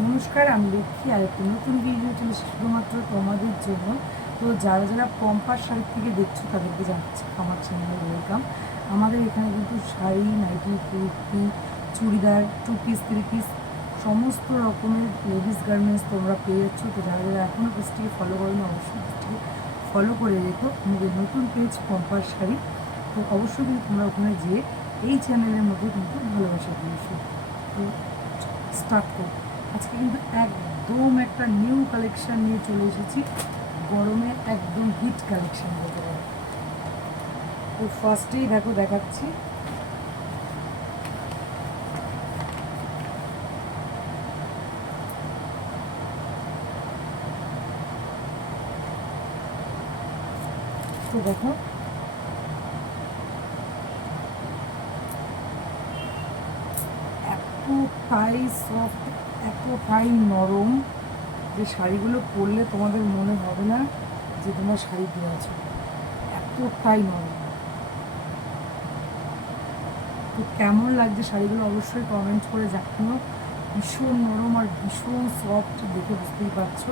নমস্কার, আমি লক্ষ্মী আর একটা নতুন ভিডিও চলে শুধুমাত্র তোমাদের জন্য। তো যারা যারা পম্পার শাড়ি থেকে দেখছো তাদেরকে জানাচ্ছি আমার চ্যানেলে ওয়েলকাম। আমাদের এখানে কিন্তু sari, nightie, kurti, churidar, two piece, three piece সমস্ত রকমের লেডিস গার্মেন্টস তোমরা পেয়ে যাচ্ছ। তো যারা যারা এখনও পেজটিকে ফলো করোনি অবশ্যই পেজটিকে ফলো করে রেখো। আমাদের নতুন পেজ পম্পার শাড়ি, তো অবশ্যই কিন্তু তোমরা ওখানে যেয়ে এই চ্যানেলের মধ্যে কিন্তু ভালোবাসা দিয়েছো। তো স্টার্ট করো। আজকে কিন্তু একদম একটা নিউ কালেকশান নিয়ে চলে এসেছি, গরমে একদম হিট কালেকশান বলতে পারো। তো ফার্স্টেই দেখো দেখাচ্ছি, তো দেখো এতটাই সফট, এতটাই নরম যে শাড়িগুলো পরলে তোমাদের মনে হবে না যে তোমার শাড়ি দেওয়া আছে, এতটাই নরম। তো কেমন লাগছে শাড়িগুলো অবশ্যই কমেন্ট করে জানিও। ভীষণ নরম আর ভীষণ সফট, দেখে বুঝতেই পারছো।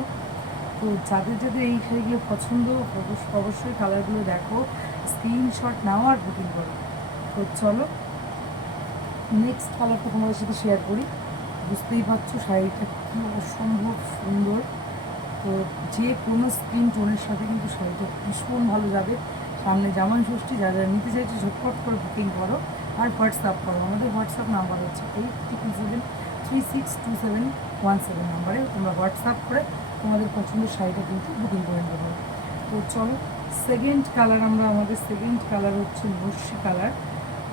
তো যাদের যাদের এই শাড়িগুলো পছন্দ অবশ্যই কালারগুলো দেখো, স্ক্রিনশট নাও আর বুকিং করো। তো চলো নেক্সট কালারটা তোমাদের সাথে শেয়ার করি। বুঝতেই পারছো শাড়িটা কী অসম্ভব সুন্দর। তো যে কোনো স্কিন টোনের সাথে কিন্তু শাড়িটা ভীষণ ভালো যাবে। সামনে জামাই ষষ্ঠী, যারা যারা নিতে চাইছে ঝটপট করে বুকিং করো আর হোয়াটসঅ্যাপ করো। আমাদের হোয়াটসঅ্যাপ নাম্বার হচ্ছে 8277362717 নাম্বারে তোমরা হোয়াটসঅ্যাপ করে তোমাদের পছন্দের শাড়িটা কিন্তু বুকিং করে নিতে পারো। তো চলো সেকেন্ড কালার, আমাদের সেকেন্ড কালার হচ্ছে নস্যি কালার,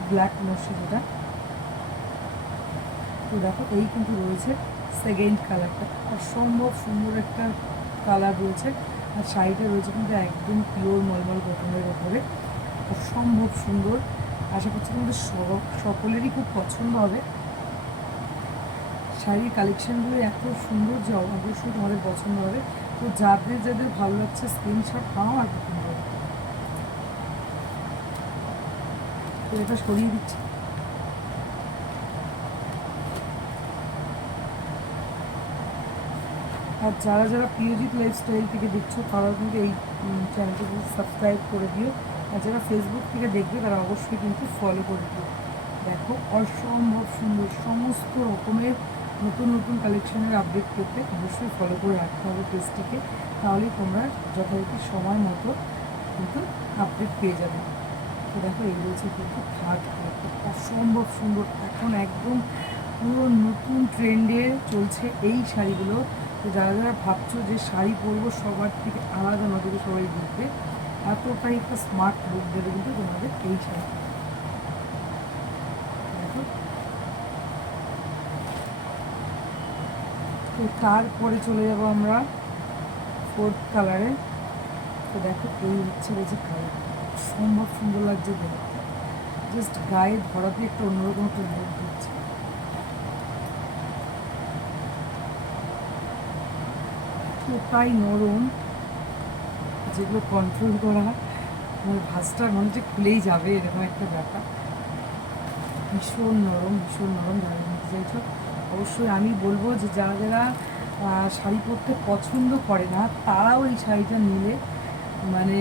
ব্ল্যাক নস্যি যেটা। তো দেখো এই কিন্তু রয়েছে সেকেন্ড কালারটা, অসম্ভব সুন্দর একটা কালার রয়েছে। আর শাড়িটা রয়েছে কিন্তু একদম পিওর মলমল কটনের ওপরে, অসম্ভব সুন্দর। আশা করছি তোমাদের সকলেরই খুব পছন্দ হবে। শাড়ির কালেকশানগুলো এত সুন্দর যে অবশ্যই তোমাদের পছন্দ হবে। তো যাদের যাদের ভালো লাগছে স্ক্রিনশট নাও আর বুকিং করো। তো এটা সরিয়ে দিচ্ছি। আর যারা যারা প্রিয়জিৎ লাইফস্টাইল থেকে দেখছো তারা কিন্তু এই চ্যানেলটাকে সাবস্ক্রাইব করে দিও। আর যারা ফেসবুক থেকে দেখবে তারা অবশ্যই কিন্তু ফলো করে দিও। দেখো অসম্ভব সুন্দর, সমস্ত রকমের নতুন নতুন কালেকশনের আপডেট পেতে অবশ্যই ফলো করে রাখতে হবে পেজটিকে, তাহলেই তোমরা যথারীতি সময় মতো কিন্তু আপডেট পেয়ে যাবে। তো দেখো এই রয়েছে কিন্তু থার্ড কালারটা, অসম্ভব সুন্দর। এখন একদম পুরো নতুন ট্রেন্ডে চলছে এই শাড়িগুলো। তো যারা যারা ভাবছো যে শাড়ি পরবো সবার থেকে আলাদা নজরে সবাই দেখবে, এতটাই একটা স্মার্ট লুক দেবে কিন্তু তোমাদের এই শাড়ি। দেখো তো তারপরে চলে যাবো আমরা ফোর্থ কালারে। তো দেখো এই হচ্ছে রয়েছে কালার, সম্ভব সুন্দর লাগছে দেখতে, জাস্ট গায়ে ধরাতে একটা অন্যরকম একটা লুক দিচ্ছে। এতটাই নরম, যেগুলো কন্ট্রোল করা মানে ভাঁজটা মনে হচ্ছে খুলেই যাবে এরকম একটা ব্যাপার। ভীষণ নরম, ভীষণ নরম। যারা নিতে চাইছো অবশ্যই আমি বলবো যে যারা যারা শাড়ি পরতে পছন্দ করে না তারাও এই শাড়িটা নিলে মানে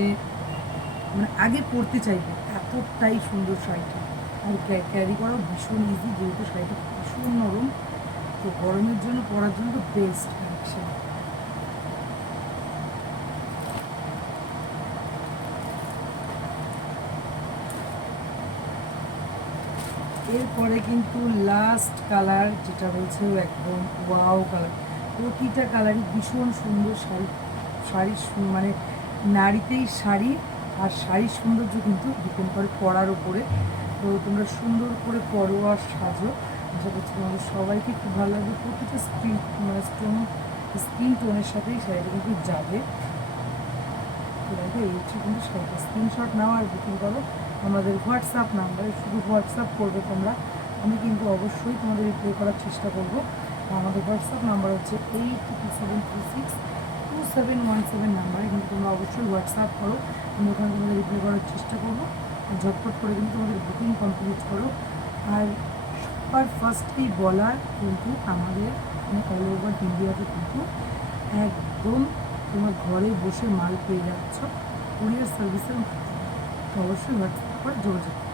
মানে আগে পরতে চাইবে, এতটাই সুন্দর শাড়িটা। আর ক্যারি করাও ভীষণ ইজি, যেহেতু শাড়িটা ভীষণ নরম। তো গরমের জন্য পরার জন্য তো বেস্ট কালেকশন। এরপরে কিন্তু লাস্ট কালার যেটা রয়েছে একদম ওয়াও কালার। প্রতিটা কালারই ভীষণ সুন্দর। শাড়ি মানে নারীতেই শাড়ি, আর শাড়ির সৌন্দর্য কিন্তু ডিপেন্ড করে পরার ওপরে। তো তোমরা সুন্দর করে পরো আর সাজো, আশা করছি তোমাদের সবাইকে খুব ভালো লাগবে। প্রতিটা স্কিন টোনের সাথেই শাড়িটা কিন্তু যাবে। তো দেখো এই হচ্ছে কিন্তু শাড়িটা, স্ক্রিনশট নাও আর বুকিং করো আমাদের হোয়াটসঅ্যাপ নাম্বারে। শুধু হোয়াটসঅ্যাপ করবে তোমরা, আমি কিন্তু অবশ্যই তোমাদের রিপ্লাই করার চেষ্টা করবো। আমাদের হোয়াটসঅ্যাপ নাম্বার হচ্ছে 8273362717 নাম্বারে কিন্তু তোমরা অবশ্যই হোয়াটসঅ্যাপ করো, আমি ওখানে তোমাদের রিপ্লাই করার চেষ্টা করবো। ঝটপট করে কিন্তু তোমাদের বুকিং কমপ্লিট করো। আর সবার ফার্স্টেই বলার কিন্তু আমাদের মানে অল ওভার ইন্ডিয়াতে কিন্তু একদম তোমার ঘরে বসে মাল পেয়ে যাচ্ছ কুরিয়ার সার্ভিসের মাধ্যমে। তো অবশ্যই হোয়াটসঅ্যাপ করে যোগাযোগ করো।